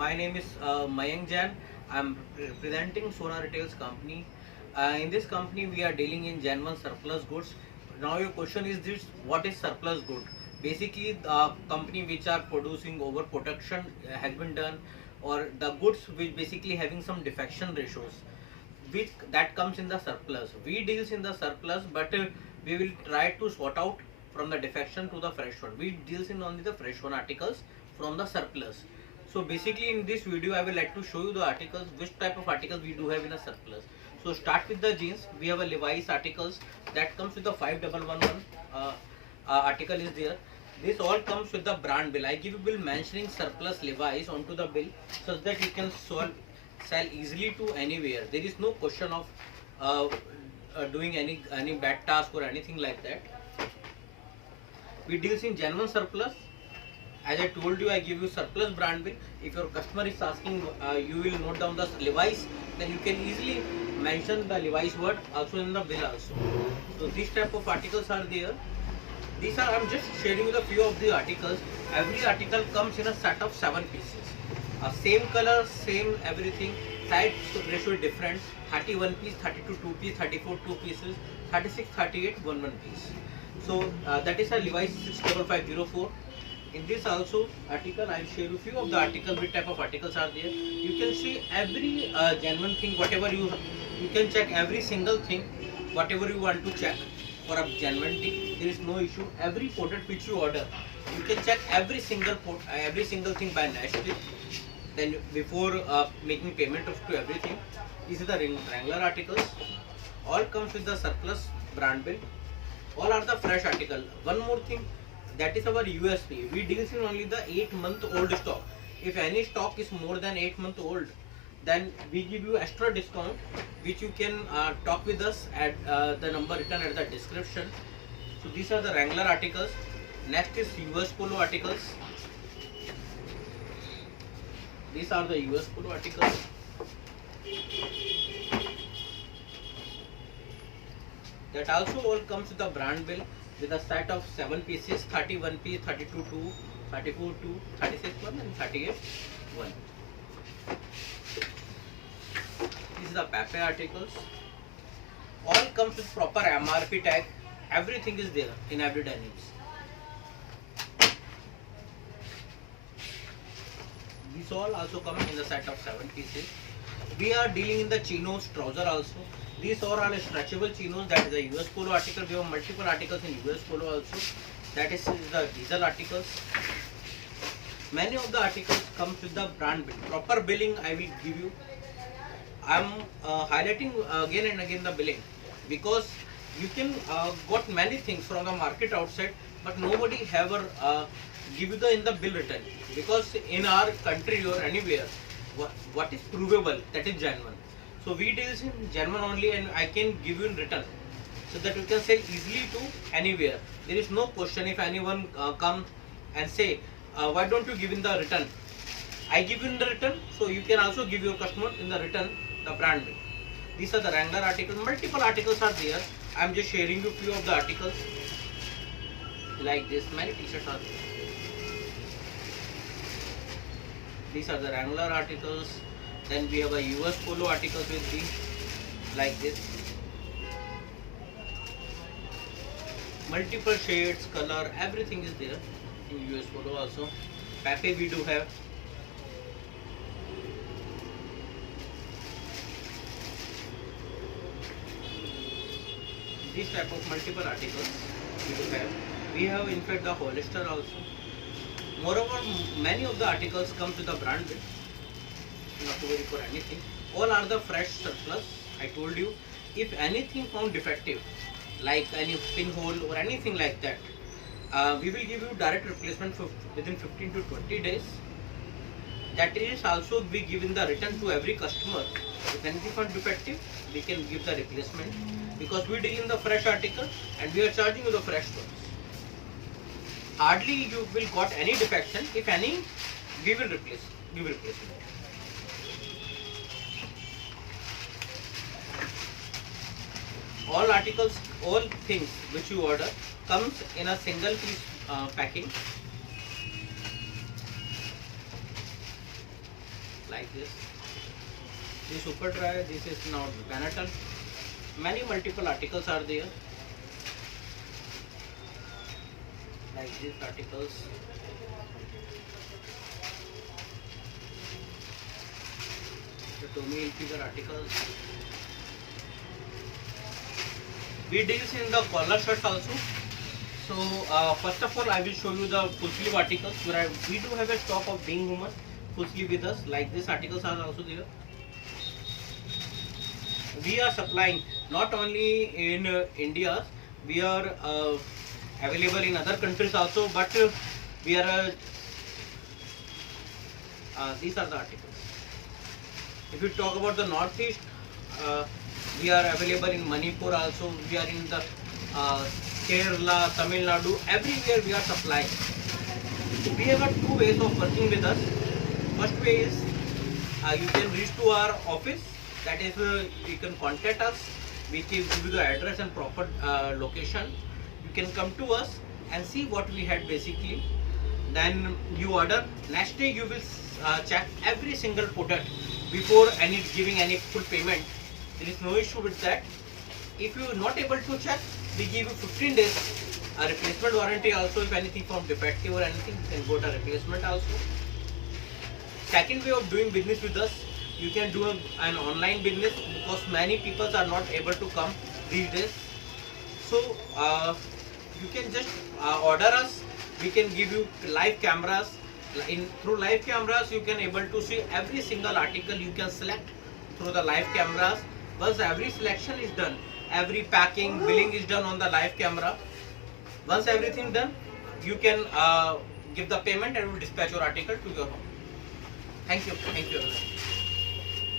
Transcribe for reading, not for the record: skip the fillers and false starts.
My name is Mayank Jain. I'm representing Sona Retails company. In this company, we are dealing in genuine surplus goods. Now, your question is this: what is surplus good? Basically, the company which are producing overproduction has been done, or the goods which basically having some defection ratios, which that comes in the surplus. We deals in the surplus, but we will try to sort out from the defection to the fresh one. We deals in only the fresh one articles from the surplus. So basically in this video I will like to show you the articles, which type of articles we do have in a surplus. So start with the jeans. We have a Levi's articles that comes with the 5111 article is there. This all comes with the brand bill. I give you bill mentioning surplus Levi's onto the bill such that you can sell easily to anywhere. There is no question of doing any bad task or anything like that. We deals in genuine surplus. As I told you, I give you surplus brand bill. If your customer is asking, you will note down the Levi's, then you can easily mention the Levi's word also in the bill also. So these type of articles are there. These are, I'm just sharing you the few of the articles. Every article comes in a set of 7 pieces. Same color, same everything. Size ratio is different. 31 piece, 32 2 piece, 34 2 pieces, 36, 38 1 piece. So that is a Levi's 65504. In this also article, I will share you few of the articles, which type of articles are there. You can see every genuine thing, whatever you can check every single thing, whatever you want to check for a genuine thing. There is no issue. Every product which you order, you can check every single thing by nationality. Then before making payment to everything, these are the Wrangler articles. All comes with the surplus brand bill. All are the fresh article. One more thing, that is our USP. We deal in only the 8-month-old stock. If any stock is more than 8 month old, then we give you extra discount, which you can talk with us at the number written at the description. So these are the Wrangler articles. Next is US Polo articles. These are the US Polo articles. That also all comes with a brand bill with a set of 7 pieces, 31 piece, 32 2, 34 2, 36 1 and 38 1. These are the Pepe articles. All comes with proper MRP tag. Everything is there in every denims. These all also come in the set of 7 pieces. We are dealing in the chinos, trouser also. These are all stretchable chinos. That is the US Polo article. We have multiple articles in US Polo also. That is the diesel articles. Many of the articles comes with the brand bill. Proper billing I will give you. I am highlighting again and again the billing, because you can got many things from the market outside, but nobody ever give you the in the bill written, because in our country or anywhere, what is provable, that is genuine. So we deal in genuine only, and I can give you in written, so that you can sell easily to anywhere. There is no question if anyone come and say, why don't you give in the written? I give in the written, so you can also give your customer in the written the brand bill. These are the Wrangler articles. Multiple articles are there. I am just sharing you few of the articles. Like this, many t-shirts are there. These are the Wrangler articles. Then we have a US Polo articles with these, like this. Multiple shades, color, everything is there in US Polo also. Pepe we do have. These type of multiple articles we do have. We have in fact the Hollister also. Moreover, many of the articles comes with a brand bill. Not to worry for anything. All are the fresh surplus. I told you, if anything found defective, like any pinhole or anything like that, we will give you direct replacement for within 15 to 20 days. That is also be given the return to every customer. If anything found defective, we can give the replacement, because we deal in the fresh article and we are charging you the fresh ones. Hardly you will got any defection. If any, we will replace. We will replace it. All articles, all things which you order comes in a single piece packing. like this. This super dry, this is now Benetton. Many multiple articles are there, like these articles. The Tommy Hilfiger articles. We deals in the collar shirts also. So first of all, I will show you the full sleeve articles. Where we do have a stock of Being Woman full sleeve with us. Like these articles are also there. We are supplying not only in India, we are available in other countries also, but we are these are the articles. If you talk about the northeast, we are available in Manipur also. We are in the Kerala, Tamil Nadu, everywhere we are supplying. We have two ways of working with us. First way is you can reach to our office. That is, you can contact us. We can give you the address and proper location. You can come to us and see what we had basically. Then you order. Next day you will check every single product before giving any full payment. There is no issue with that. If you are not able to check, we give you 15 days a replacement warranty also. If anything from defective or anything, you can go to replacement also. Second way of doing business with us, you can do an online business, because many people are not able to come these days. So you can just order us. We can give you live cameras. Through live cameras, you can able to see every single article. You can select through the live cameras. Once every selection is done, every packing, billing is done on the live camera. Once everything done, you can give the payment and we will dispatch your article to your home. Thank you. Thank you.